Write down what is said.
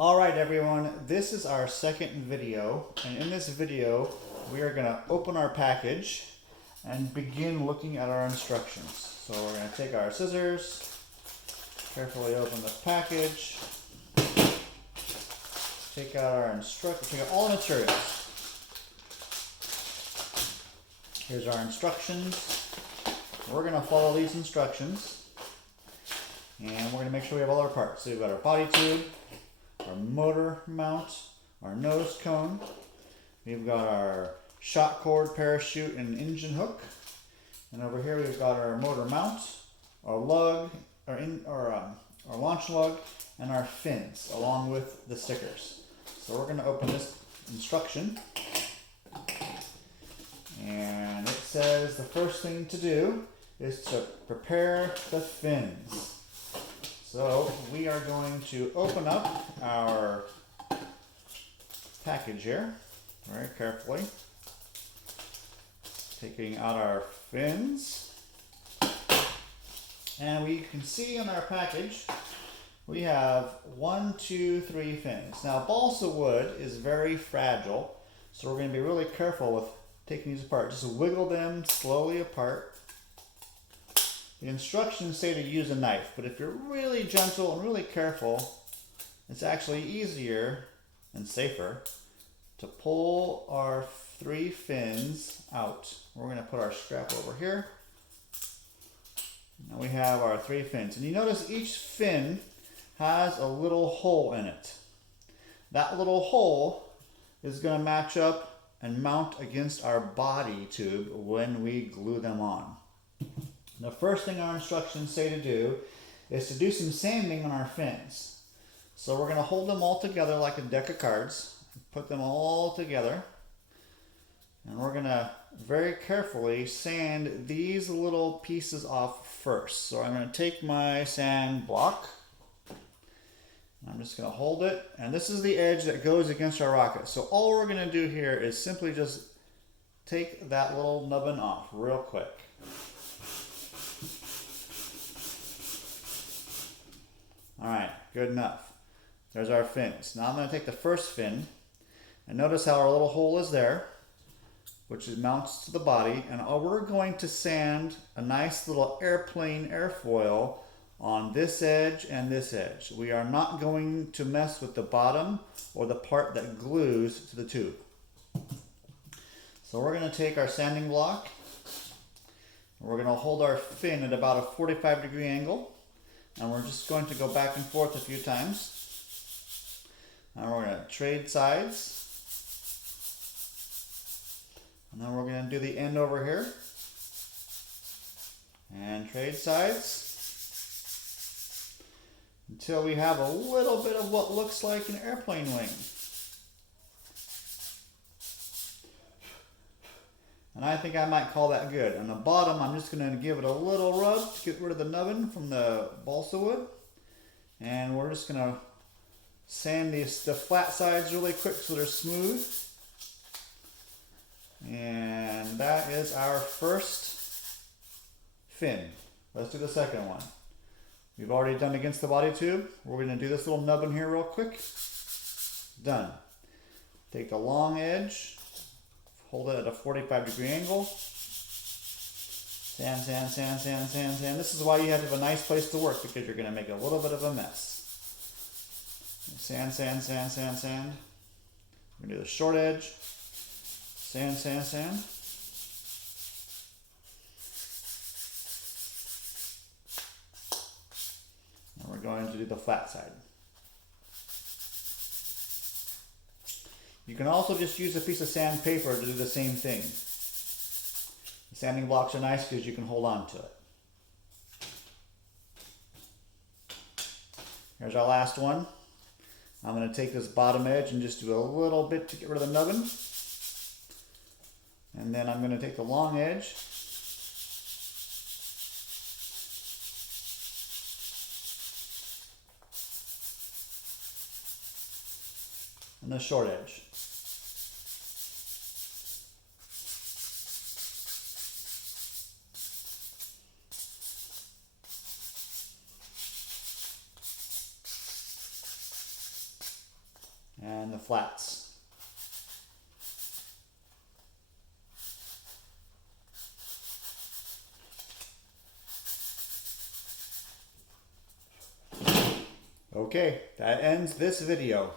Alright everyone, this is our second video, and in this video we are going to open our package and begin looking at our instructions. So we're going to take our scissors, carefully open the package, take out all the materials. Here's our instructions. We're going to follow these instructions, and we're going to make sure we have all our parts. So we've got our body tube, our motor mount, our nose cone. We've got our shock cord, parachute, and engine hook. And over here we've got our motor mount, our lug, our launch lug, and our fins, along with the stickers. So we're going to open this instruction. And it says the first thing to do is to prepare the fins. So we are going to open up our package here very carefully, taking out our fins. And we can see on our package we have 1, 2, 3 fins. Now balsa wood is very fragile, so we're going to be really careful with taking these apart. Just wiggle them slowly apart. The instructions say to use a knife, but if you're really gentle and really careful, it's actually easier and safer to pull our 3 fins out. We're going to put our strap over here. Now we have our 3 fins. And you notice each fin has a little hole in it. That little hole is going to match up and mount against our body tube when we glue them on. The first thing our instructions say to do is to do some sanding on our fins. So we're going to hold them all together like a deck of cards, put them all together, and we're going to very carefully sand these little pieces off first. So I'm going to take my sand block, I'm just going to hold it, and this is the edge that goes against our rocket. So all we're going to do here is simply just take that little nubbin off real quick. Alright, good enough. There's our fins. Now I'm going to take the first fin, and notice how our little hole is there, which mounts to the body, and we're going to sand a nice little airplane airfoil on this edge and this edge. We are not going to mess with the bottom or the part that glues to the tube. So we're going to take our sanding block, and we're going to hold our fin at about a 45-degree angle. And we're just going to go back and forth a few times. And we're going to trade sides. And then we're going to do the end over here. And trade sides. Until we have a little bit of what looks like an airplane wing. And I think I might call that good. On the bottom, I'm just going to give it a little rub to get rid of the nubbin from the balsa wood. And we're just going to sand the flat sides really quick so they're smooth. And that is our first fin. Let's do the second one. We've already done against the body tube. We're going to do this little nubbin here real quick. Done. Take the long edge. Hold it at a 45-degree angle. Sand, sand, sand, sand, sand, sand. This is why you have to have a nice place to work, because you're going to make a little bit of a mess. Sand, sand, sand, sand, sand. We're going to do the short edge. Sand, sand, sand. And we're going to do the flat side. You can also just use a piece of sandpaper to do the same thing. The sanding blocks are nice because you can hold on to it. Here's our last one. I'm going to take this bottom edge and just do a little bit to get rid of the nubbin. And then I'm going to take the long edge. And the short edge. and the flats. Okay, that ends this video.